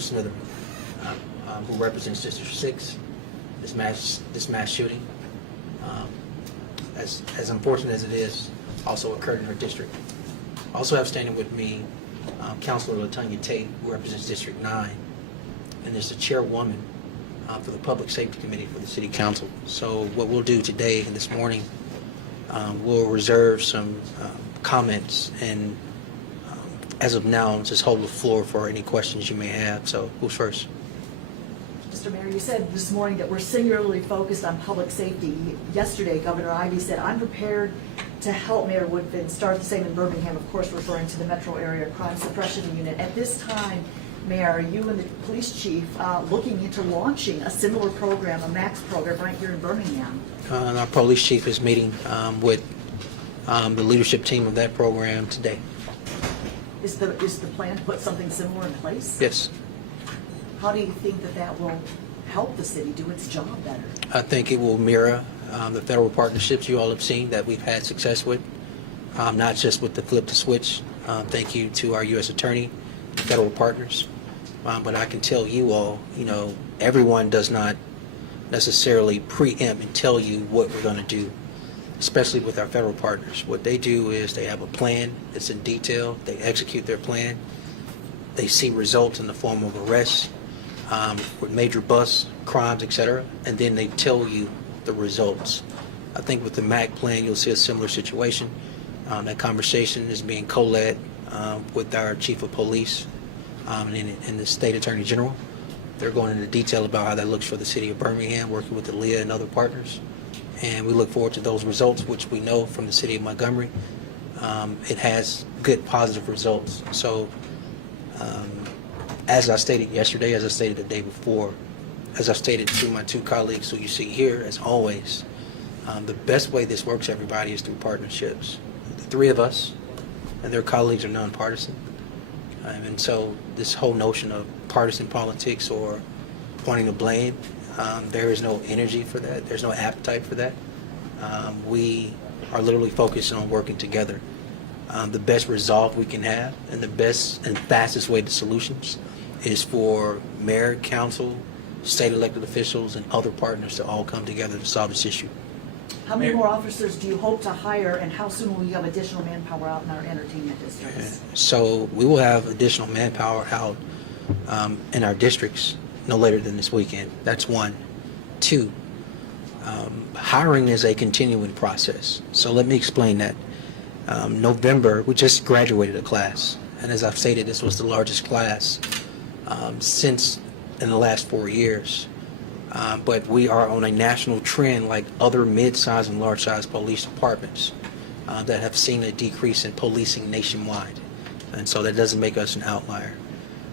Smith, who represents District 6, this mass shooting, as unfortunate as it is, also occurred in her district. I also have standing with me Councilor LaTonya Tate, who represents District 9, and is the chairwoman for the Public Safety Committee for the City Council. So what we'll do today and this morning, we'll reserve some comments, and as of now, just hold the floor for any questions you may have. So who's first? Mr. Mayor, you said this morning that we're singularly focused on public safety. Yesterday, Governor Ivey said, I'm prepared to help Mayor Woodfin start the same in Birmingham, of course referring to the Metro Area Crime Suppression Unit. At this time, Mayor, are you and the police chief looking into launching a similar program, a MAX program, right here in Birmingham? Our police chief is meeting with the leadership team of that program today. Is the plan to put something similar in place? Yes. How do you think that will help the city do its job better? I think it will mirror the federal partnerships you all have seen that we've had success with, not just with the flip the switch. Thank you to our U.S. Attorney, federal partners. But I can tell you all, everyone does not necessarily preempt and tell you what we're going to do, especially with our federal partners. What they do is they have a plan. It's in detail. They execute their plan. They see results in the form of arrests, with major busts, crimes, etc., and then they tell you the results. I think with the MAC plan, you'll see a similar situation. That conversation is being co-led with our chief of police and the state attorney general. They're going into detail about how that looks for the city of Birmingham, working with the LEA and other partners. And we look forward to those results, which we know from the city of Montgomery. It has good, positive results. So as I stated yesterday, as I stated the day before, as I stated to my two colleagues who you see here, as always, the best way this works, everybody, is through partnerships. The three of us and their colleagues are nonpartisan. And so this whole notion of partisan politics or pointing the blame, there is no energy for that. There's no appetite for that. We are literally focused on working together. The best resolve we can have and the best and fastest way to solutions is for mayor, council, state elected officials, and other partners to all come together to solve this issue. How many more officers do you hope to hire, and how soon will you have additional manpower out in our entertainment districts? So we will have additional manpower out in our districts no later than this weekend. That's one. Two, hiring is a continuing process. So let me explain that. November, we just graduated a class, and as I've stated, this was the largest class since in the last 4 years. But we are on a national trend like other mid-sized and large-sized police departments that have seen a decrease in policing nationwide. And so that doesn't make us an outlier.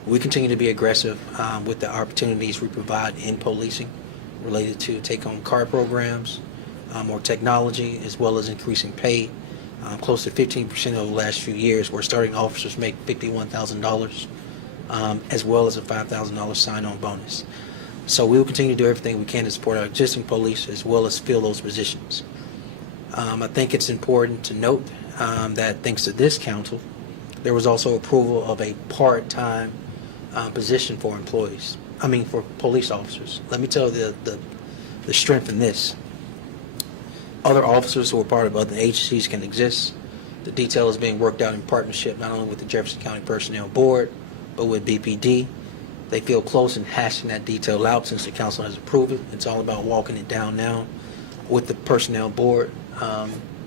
We continue to be aggressive with the opportunities we provide in policing related to take-home car programs, more technology, as well as increasing pay. Close to 15% over the last few years, where starting officers make $51,000, as well as a $5,000 sign-on bonus. So we will continue to do everything we can to support our existing police as well as fill those positions. I think it's important to note that thanks to this council, there was also approval of a part-time position for employees. For police officers. Let me tell you the strength in this. Other officers who are part of other agencies can exist. The detail is being worked out in partnership not only with the Jefferson County Personnel Board, but with BPD. They feel close in hashing that detail out since the council has approved it. It's all about walking it down now with the Personnel Board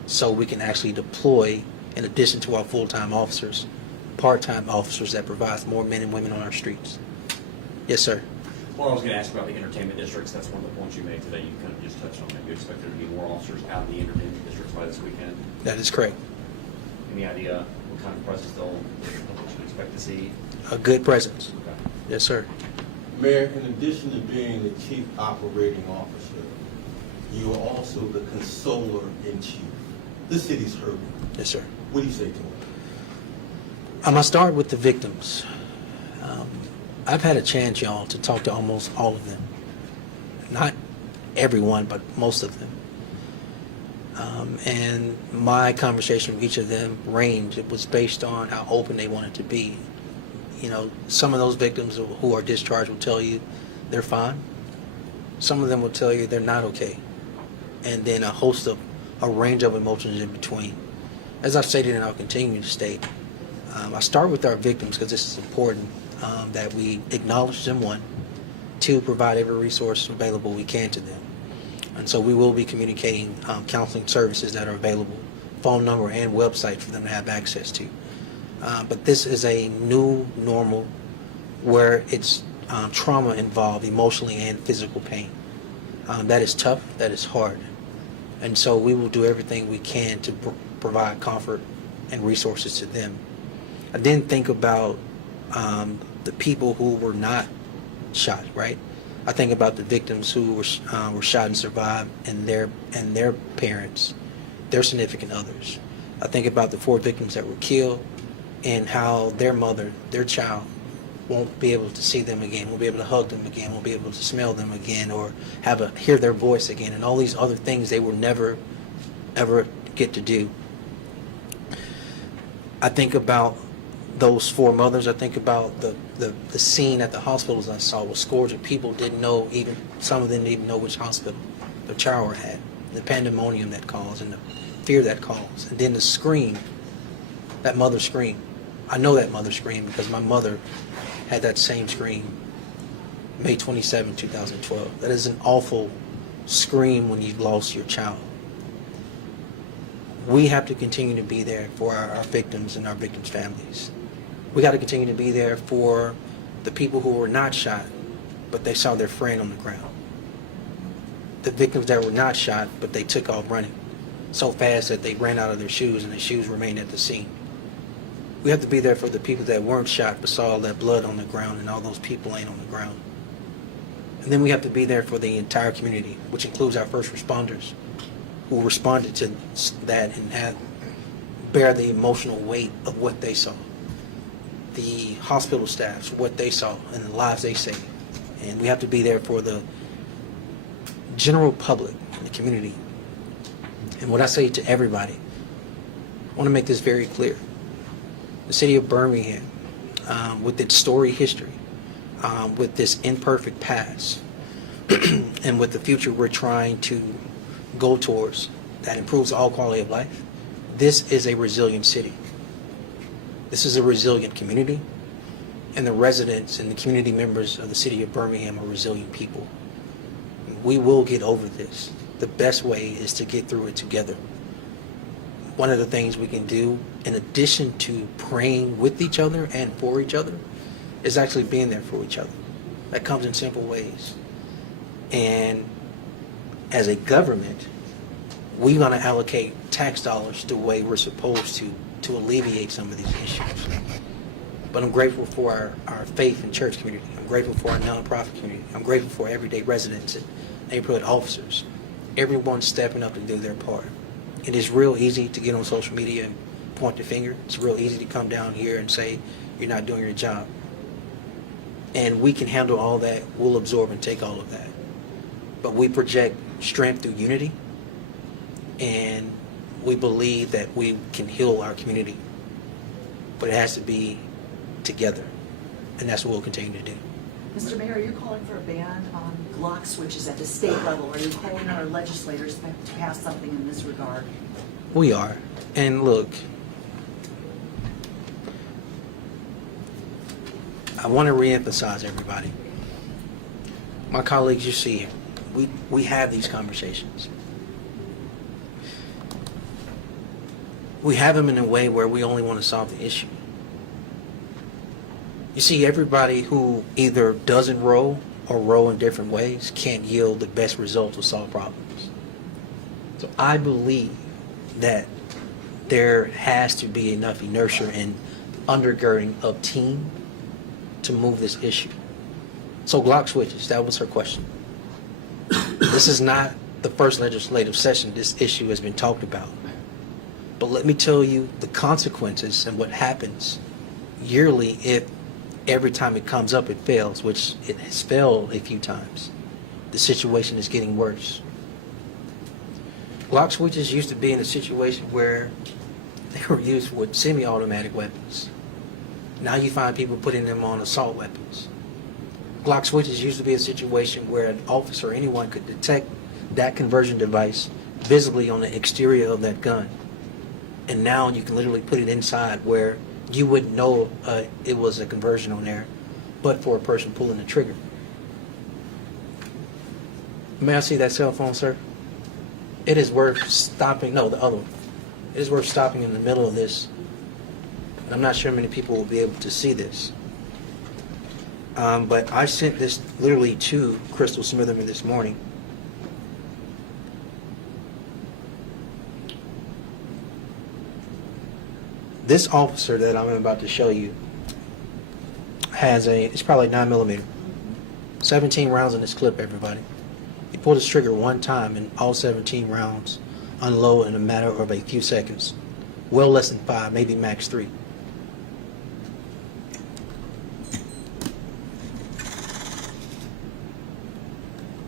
so we can actually deploy, in addition to our full-time officers, part-time officers that provides more men and women on our streets. Yes, sir. Well, I was going to ask about the entertainment districts. That's one of the points you made today. You kind of just touched on that. You expect there to be more officers out in the entertainment districts by this weekend? That is correct. Any idea what kind of presence they'll expect to see? A good presence. Okay. Yes, sir. Mayor, in addition to being the chief operating officer, you are also the consoler in chief. The city's hurting. Yes, sir. What do you say to him? I'm going to start with the victims. I've had a chance, y'all, to talk to almost all of them. Not everyone, but most of them. And my conversation with each of them ranged. It was based on how open they wanted to be. some of those victims who are discharged will tell you they're fine. Some of them will tell you they're not okay. And then a range of emotions in between. As I've stated and I'll continue to state, I start with our victims because this is important, that we acknowledge them, one, two, provide every resource available we can to them. And so we will be communicating counseling services that are available, phone number and website for them to have access to. But this is a new normal where it's trauma involved, emotionally and physical pain. That is tough, that is hard. And so we will do everything we can to provide comfort and resources to them. I then think about the people who were not shot, right? I think about the victims who were shot and survived, and their parents, their significant others. I think about the 4 victims that were killed and how their mother, their child, won't be able to see them again, won't be able to hug them again, won't be able to smell them again, or hear their voice again, and all these other things they will never, ever get to do. I think about those 4 mothers. I think about the scene at the hospitals I saw with scores of people didn't know, even some of them didn't even know which hospital their child had. The pandemonium that caused and the fear that caused. And then the scream, that mother scream. I know that mother scream because my mother had that same scream May 27, 2012. That is an awful scream when you've lost your child. We have to continue to be there for our victims and our victims' families. We got to continue to be there for the people who were not shot, but they saw their friend on the ground. The victims that were not shot, but they took off running so fast that they ran out of their shoes and their shoes remained at the scene. We have to be there for the people that weren't shot but saw all that blood on the ground and all those people laying on the ground. And then we have to be there for the entire community, which includes our first responders who responded to that and bear the emotional weight of what they saw. The hospital staffs, what they saw and the lives they saved. And we have to be there for the general public, the community. And what I say to everybody, I want to make this very clear. The city of Birmingham, with its storied history, with this imperfect past, and with the future we're trying to go towards that improves all quality of life, this is a resilient city. This is a resilient community, and the residents and the community members of the city of Birmingham are resilient people. We will get over this. The best way is to get through it together. One of the things we can do, in addition to praying with each other and for each other, is actually being there for each other. That comes in simple ways. And as a government, we're going to allocate tax dollars the way we're supposed to alleviate some of these issues. But I'm grateful for our faith and church community. I'm grateful for our nonprofit community. I'm grateful for everyday residents and neighborhood officers. Everyone stepping up to do their part. It is real easy to get on social media and point the finger. It's real easy to come down here and say, you're not doing your job. And we can handle all that. We'll absorb and take all of that. But we project strength through unity, and we believe that we can heal our community. But it has to be together, and that's what we'll continue to do. Mr. Mayor, you're calling for a ban on Glock switches at the state level. Are you calling on our legislators to pass something in this regard? We are. And look, I want to reemphasize, everybody. My colleagues, you see here, we have these conversations. We have them in a way where we only want to solve the issue. You see, everybody who either doesn't roll or roll in different ways can't yield the best results or solve problems. So I believe that there has to be enough inertia and undergirding of team to move this issue. So Glock switches, that was her question. This is not the first legislative session this issue has been talked about. But let me tell you the consequences and what happens yearly if every time it comes up it fails, which it has failed a few times. The situation is getting worse. Glock switches used to be in a situation where they were used with semi-automatic weapons. Now you find people putting them on assault weapons. Glock switches used to be a situation where an officer or anyone could detect that conversion device visibly on the exterior of that gun. And now you can literally put it inside where you wouldn't know it was a conversion on there, but for a person pulling the trigger. May I see that cell phone, sir? It is worth stopping. No, the other one. It is worth stopping in the middle of this. I'm not sure many people will be able to see this. But I sent this literally to Crystal Smitherman this morning. This officer that I'm about to show you has it's probably 9mm. 17 rounds in this clip, everybody. He pulled his trigger one time and all 17 rounds unload in a matter of a few seconds. Well less than 5, maybe max 3.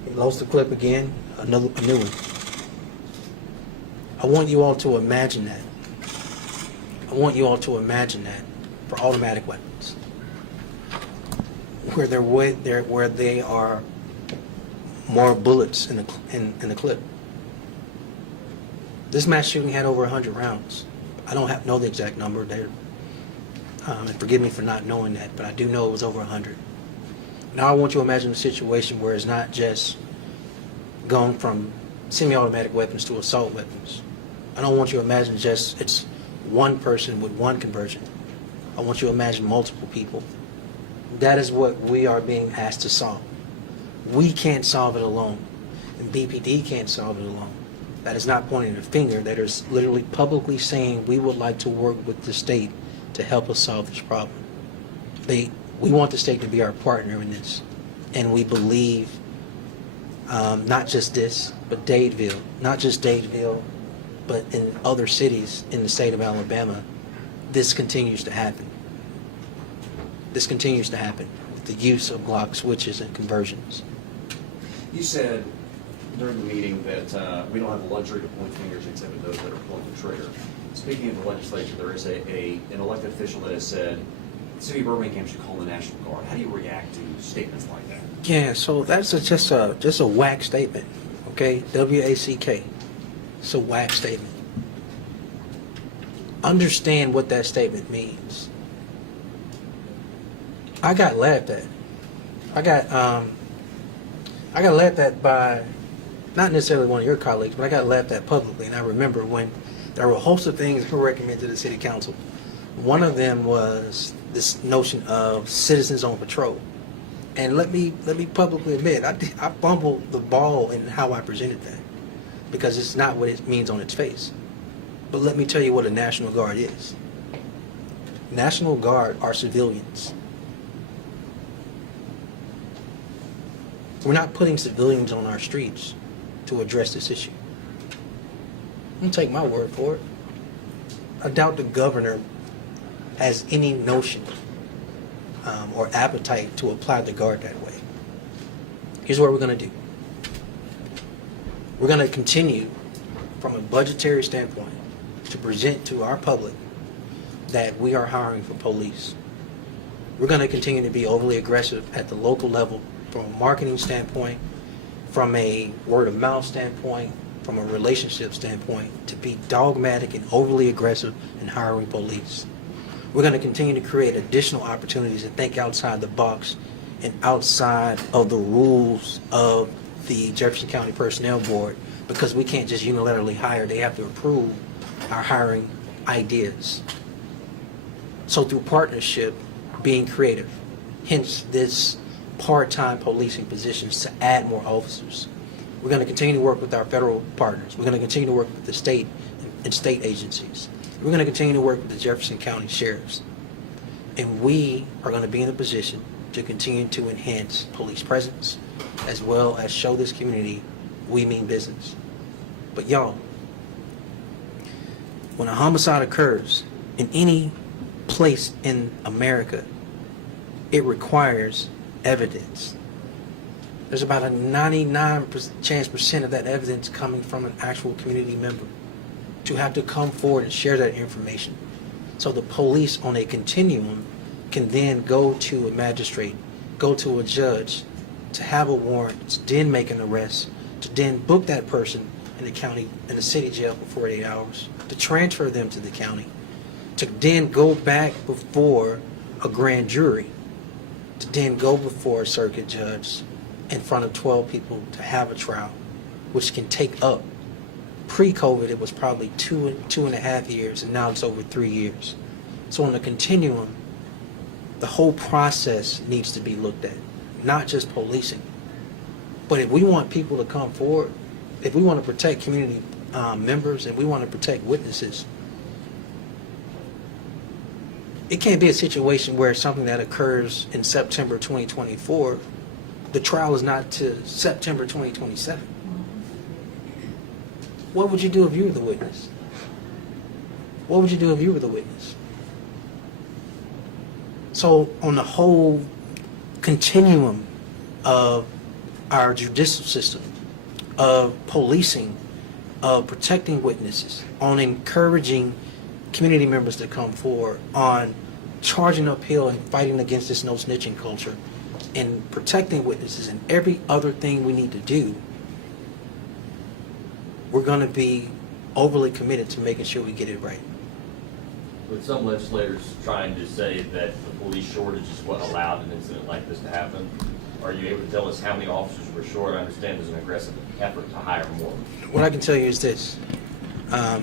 He loads the clip again, a new one. I want you all to imagine that. I want you all to imagine that for automatic weapons, where they are more bullets in the clip. This mass shooting had over 100 rounds. I don't know the exact number there, and forgive me for not knowing that, but I do know it was over 100. Now I want you to imagine a situation where it's not just going from semi-automatic weapons to assault weapons. I don't want you to imagine just it's one person with one conversion. I want you to imagine multiple people. That is what we are being asked to solve. We can't solve it alone, and BPD can't solve it alone. That is not pointing a finger. That is literally publicly saying we would like to work with the state to help us solve this problem. We want the state to be our partner in this, and we believe not just this, but Dadeville, not just Dadeville, but in other cities in the state of Alabama, this continues to happen. This continues to happen with the use of Glock switches and conversions. You said during the meeting that we don't have the luxury to point fingers except at those that are pulling the trigger. Speaking of the legislature, there is an elected official that has said the city of Birmingham should call the National Guard. How do you react to statements like that? Yeah, so that's just a whack statement, okay? WACK. It's a whack statement. Understand what that statement means. I got laughed at. I got laughed at by not necessarily one of your colleagues, but I got laughed at publicly. And I remember when there were a host of things that were recommended to the city council. One of them was this notion of citizens on patrol. And let me publicly admit, I fumbled the ball in how I presented that, because it's not what it means on its face. But let me tell you what a National Guard is. National Guard are civilians. We're not putting civilians on our streets to address this issue. Don't take my word for it. I doubt the governor has any notion or appetite to apply the Guard that way. Here's what we're going to do. We're going to continue from a budgetary standpoint to present to our public that we are hiring for police. We're going to continue to be overly aggressive at the local level from a marketing standpoint, from a word of mouth standpoint, from a relationship standpoint, to be dogmatic and overly aggressive in hiring police. We're going to continue to create additional opportunities and think outside the box and outside of the rules of the Jefferson County Personnel Board, because we can't just unilaterally hire. They have to approve our hiring ideas. So through partnership, being creative, hence this part-time policing positions to add more officers. We're going to continue to work with our federal partners. We're going to continue to work with the state and state agencies. We're going to continue to work with the Jefferson County sheriffs. And we are going to be in a position to continue to enhance police presence, as well as show this community we mean business. But y'all, when a homicide occurs in any place in America, it requires evidence. There's about a 99% of that evidence coming from an actual community member to have to come forward and share that information. So the police on a continuum can then go to a magistrate, go to a judge, to have a warrant, to then make an arrest, to then book that person in the county, in the city jail for 48 hours, to transfer them to the county, to then go back before a grand jury, to then go before a circuit judge in front of 12 people to have a trial, which can take up, pre-COVID, it was probably two and a half years, and now it's over 3 years. So on the continuum, the whole process needs to be looked at, not just policing. But if we want people to come forward, if we want to protect community members and we want to protect witnesses, it can't be a situation where something that occurs in September 2024, the trial is not to September 2027. What would you do if you were the witness? What would you do if you were the witness? So on the whole continuum of our judicial system, of policing, of protecting witnesses, on encouraging community members to come forward, on charging uphill and fighting against this no snitching culture, and protecting witnesses and every other thing we need to do, we're going to be overly committed to making sure we get it right. With some legislators trying to say that the police shortage is what allowed an incident like this to happen, are you able to tell us how many officers were short? I understand there's an aggressive effort to hire more. What I can tell you is this. I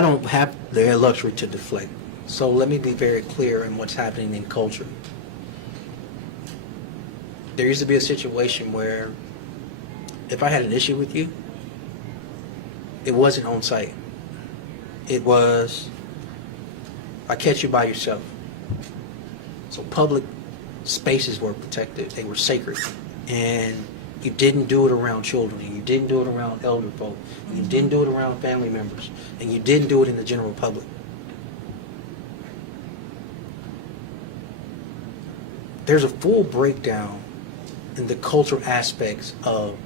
don't have the luxury to deflect. So let me be very clear in what's happening in culture. There used to be a situation where if I had an issue with you, it wasn't on site. It was, I catch you by yourself. So public spaces were protected. They were sacred. And you didn't do it around children. And you didn't do it around elder folk. And you didn't do it around family members. And you didn't do it in the general public. There's a full breakdown in the cultural aspects of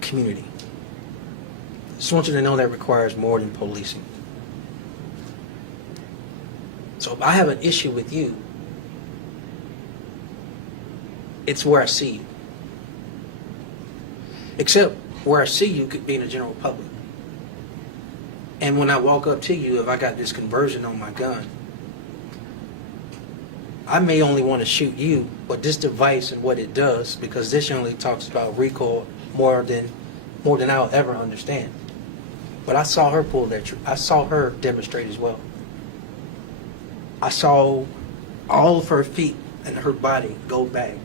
community. I just want you to know that requires more than policing. So if I have an issue with you, it's where I see you. Except where I see you could be in the general public. And when I walk up to you, if I got this conversion on my gun, I may only want to shoot you, but this device and what it does, because this only talks about recoil more than I'll ever understand. But I saw her pull that I saw her demonstrate as well. I saw all of her feet and her body go back.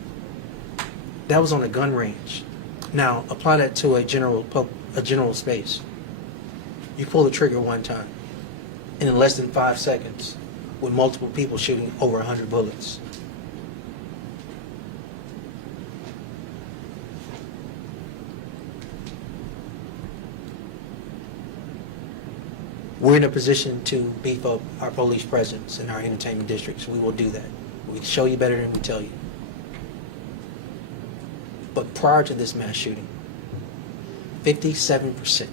That was on a gun range. Now apply that to a general space. You pull the trigger one time, and in less than 5 seconds, with multiple people shooting over 100 bullets. We're in a position to beef up our police presence in our entertainment districts. We will do that. We show you better than we tell you. But prior to this mass shooting, 57%,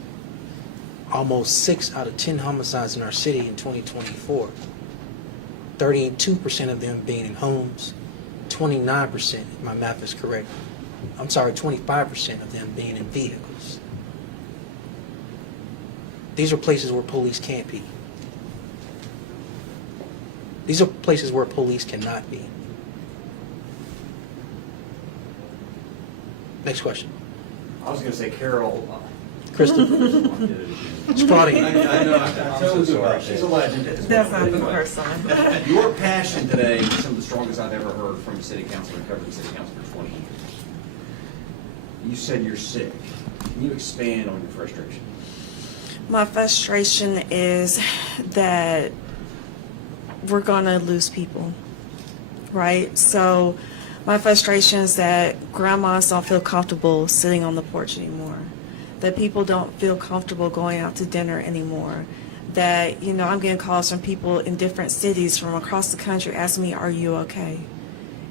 almost 6 out of 10 homicides in our city in 2024, 32% of them being in homes, 29%, if my math is correct, 25% of them being in vehicles. These are places where police can't be. These are places where police cannot be. Next question. I was going to say, Carol. Kristen. It's frauding. I know. I'm so sorry. She's a legend. That's not the first time. Your passion today is some of the strongest I've ever heard from a city councilor and covered the city council for 20 years. You said you're sick. Can you expand on your frustration? My frustration is that we're gonna lose people, right? So my frustration is that grandmas don't feel comfortable sitting on the porch anymore, that people don't feel comfortable going out to dinner anymore, that, I'm getting calls from people in different cities from across the country asking me, are you okay?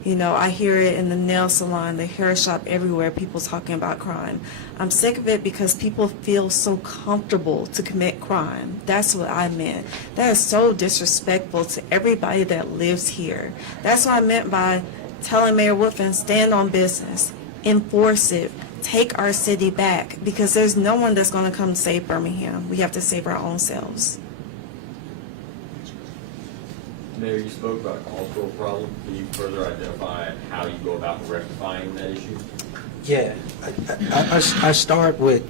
You know, I hear it in the nail salon, the hair shop, everywhere, people talking about crime. I'm sick of it because people feel so comfortable to commit crime. That's what I meant. That is so disrespectful to everybody that lives here. That's what I meant by telling Mayor Woodfin, stand on business, enforce it, take our city back, because there's no one that's going to come save Birmingham. We have to save our own selves. Mayor, you spoke about a cultural problem. Can you further identify how you go about rectifying that issue? Yeah, I start with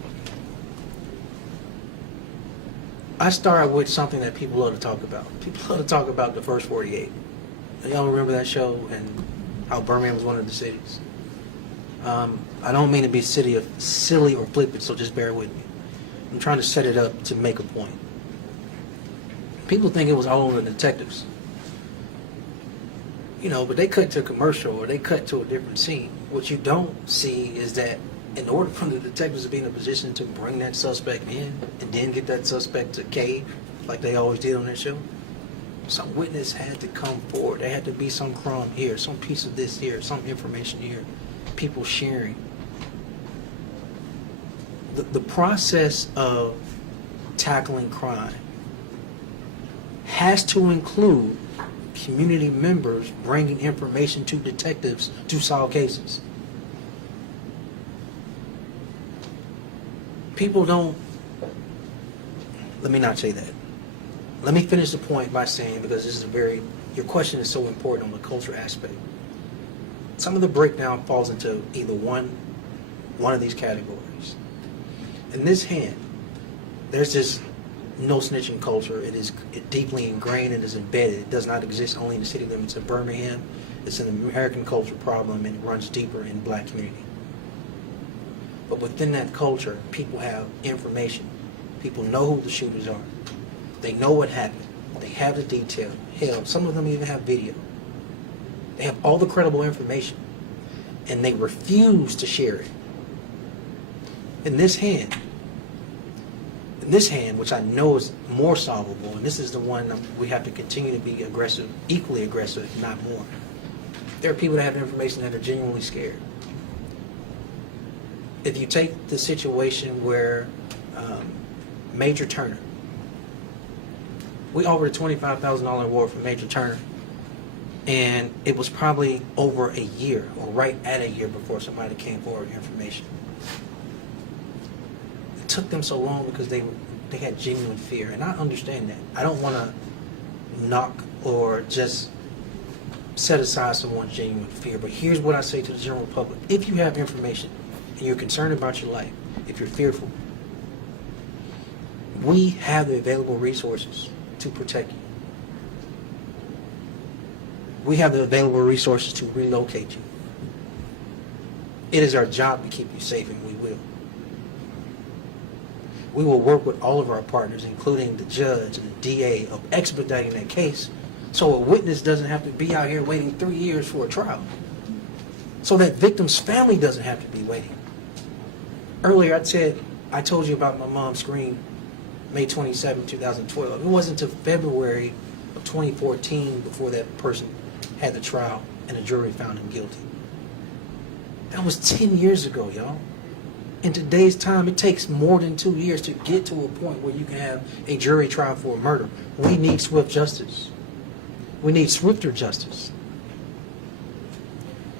something that people love to talk about. People love to talk about the first 48. Y'all remember that show and how Birmingham was one of the cities? I don't mean to be silly or flippant, so just bear with me. I'm trying to set it up to make a point. People think it was all on the detectives. You know, but they cut to a commercial or they cut to a different scene. What you don't see is that in order for the detectives to be in a position to bring that suspect in and then get that suspect to cave, like they always did on that show, some witness had to come forward. There had to be some crumb here, some piece of this here, some information here, people sharing. The process of tackling crime has to include community members bringing information to detectives to solve cases. People don't, let me not say that. Let me finish the point by saying, because this is your question is so important on the culture aspect. Some of the breakdown falls into either one of these categories. In this hand, there's this no snitching culture. It is deeply ingrained. It is embedded. It does not exist only in the city limits of Birmingham. It's an American culture problem, and it runs deeper in the black community. But within that culture, people have information. People know who the shooters are. They know what happened. They have the detail. Hell, some of them even have video. They have all the credible information, and they refuse to share it. In this hand, which I know is more solvable, and this is the one we have to continue to be aggressive, equally aggressive, if not more. There are people that have information that are genuinely scared. If you take the situation where Major Turner, we offered a $25,000 reward for Major Turner, and it was probably over a year, or right at a year, before somebody came forward with information. It took them so long because they had genuine fear, and I understand that. I don't want to knock or just set aside someone's genuine fear, but here's what I say to the general public. If you have information and you're concerned about your life, if you're fearful, we have the available resources to protect you. We have the available resources to relocate you. It is our job to keep you safe, and we will. We will work with all of our partners, including the judge and the DA, of expediting that case so a witness doesn't have to be out here waiting 3 years for a trial, so that victim's family doesn't have to be waiting. Earlier I told you about my mom's scream, May 27, 2012. It wasn't until February of 2014 before that person had the trial and the jury found him guilty. That was 10 years ago, y'all. In today's time, it takes more than 2 years to get to a point where you can have a jury trial for a murder. We need swift justice. We need swifter justice.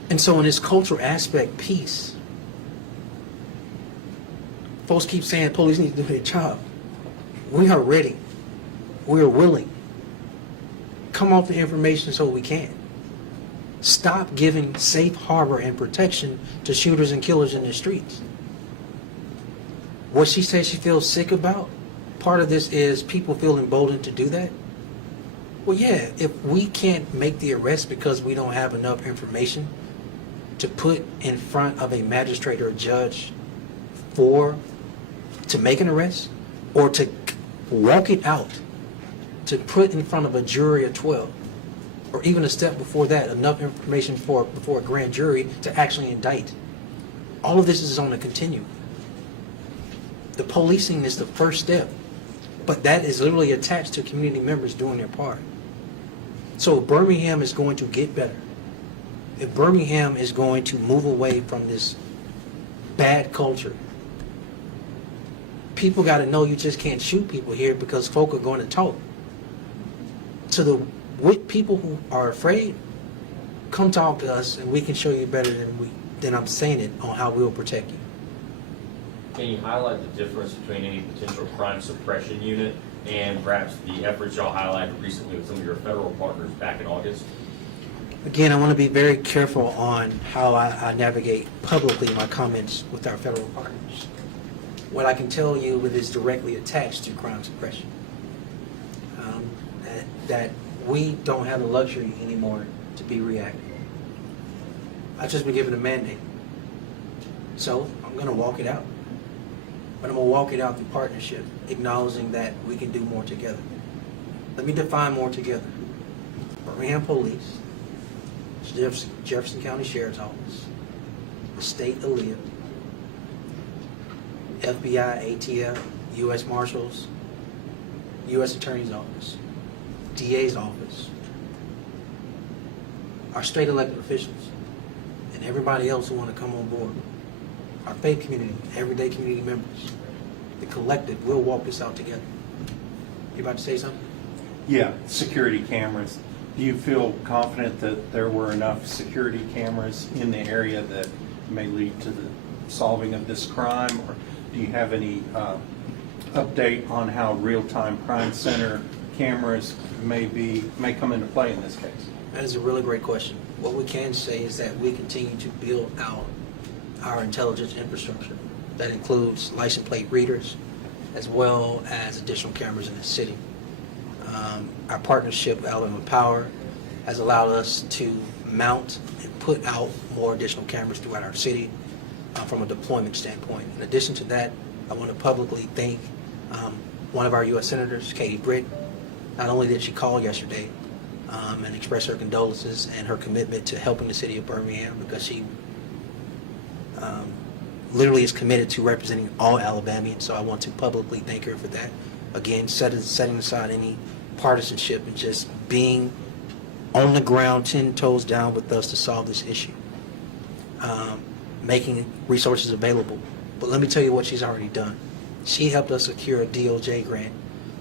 And so in this cultural aspect piece, folks keep saying police need to do their job. We are ready. We are willing. Come off the information so we can. Stop giving safe harbor and protection to shooters and killers in the streets. What she says she feels sick about, part of this is people feel emboldened to do that. Well, yeah, if we can't make the arrest because we don't have enough information to put in front of a magistrate or a judge to make an arrest, or to walk it out, to put in front of a jury of 12, or even a step before that, enough information before a grand jury to actually indict. All of this is on a continuum. The policing is the first step, but that is literally attached to community members doing their part. So Birmingham is going to get better. If Birmingham is going to move away from this bad culture, people got to know you just can't shoot people here because folk are going to talk. To the with people who are afraid, come talk to us and we can show you better than I'm saying it on how we'll protect you. Can you highlight the difference between any potential crime suppression unit and perhaps the efforts y'all highlighted recently with some of your federal partners back in August? Again, I want to be very careful on how I navigate publicly my comments with our federal partners. What I can tell you is directly attached to crime suppression. That we don't have the luxury anymore to be reactive. I've just been given a mandate. So I'm going to walk it out. But I'm going to walk it out through partnership, acknowledging that we can do more together. Let me define more together. Birmingham Police, Jefferson County Sheriff's Office, the State ALEA, FBI, ATF, U.S. Marshals, U.S. Attorney's Office, DA's Office, our state elected officials, and everybody else who want to come on board, our faith community, everyday community members, the collective, we'll walk this out together. You about to say something? Yeah, security cameras. Do you feel confident that there were enough security cameras in the area that may lead to the solving of this crime? Or do you have any update on how real-time crime center cameras may come into play in this case? That is a really great question. What we can say is that we continue to build out our intelligence infrastructure. That includes license plate readers as well as additional cameras in the city. Our partnership with Alabama Power has allowed us to mount and put out more additional cameras throughout our city from a deployment standpoint. In addition to that, I want to publicly thank one of our U.S. Senators, Katie Britt. Not only did she call yesterday and express her condolences and her commitment to helping the city of Birmingham, because she literally is committed to representing all Alabamians, so I want to publicly thank her for that. Again, setting aside any partisanship and just being on the ground, 10 toes down with us to solve this issue. Making resources available. But let me tell you what she's already done. She helped us secure a DOJ grant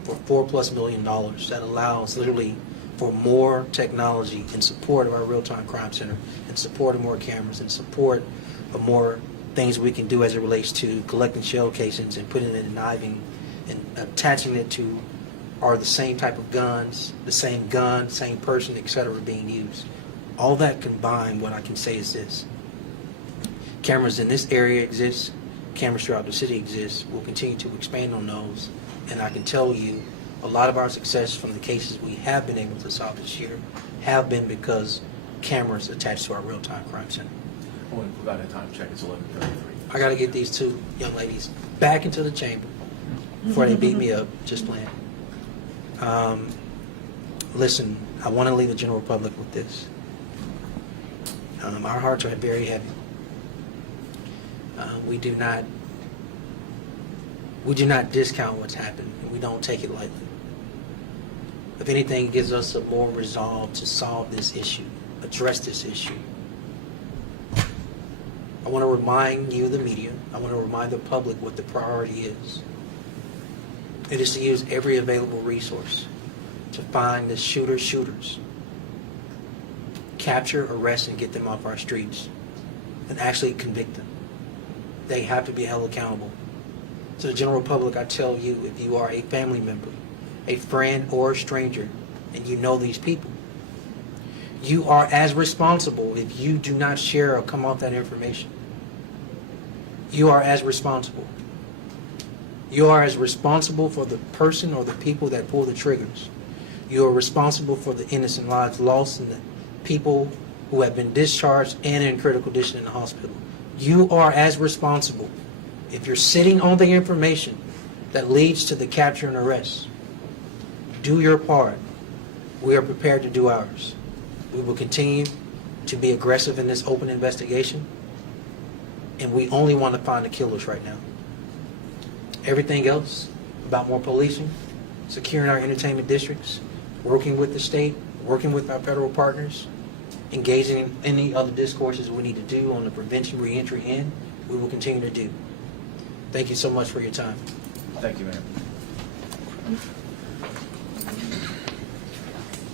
for $4+ million that allows literally for more technology in support of our real-time crime center, in support of more cameras, in support of more things we can do as it relates to collecting shell casings and putting it in kniving and attaching it to are the same type of guns, the same gun, same person, etc. being used. All that combined, what I can say is this. Cameras in this area exist, cameras throughout the city exist. We'll continue to expand on those. And I can tell you a lot of our success from the cases we have been able to solve this year have been because cameras attached to our real-time crime center. I want to provide a time check. It's 11:33. I got to get these two young ladies back into the chamber before they beat me up. Just playing. Listen, I want to leave the general public with this. Our hearts are very heavy. We do not discount what's happened, and we don't take it lightly. If anything, it gives us a more resolve to solve this issue, address this issue. I want to remind you, the media, I want to remind the public what the priority is. It is to use every available resource to find the shooters, capture, arrest, and get them off our streets, and actually convict them. They have to be held accountable. To the general public, I tell you, if you are a family member, a friend, or a stranger, and you know these people, you are as responsible if you do not share or come off that information. You are as responsible. You are as responsible for the person or the people that pull the triggers. You are responsible for the innocent lives lost and the people who have been discharged and in critical condition in the hospital. You are as responsible if you're sitting on the information that leads to the capture and arrest. Do your part. We are prepared to do ours. We will continue to be aggressive in this open investigation, and we only want to find the killers right now. Everything else about more policing, securing our entertainment districts, working with the state, working with our federal partners, engaging in any other discourses we need to do on the prevention, reentry end, we will continue to do. Thank you so much for your time. Thank you, Mayor.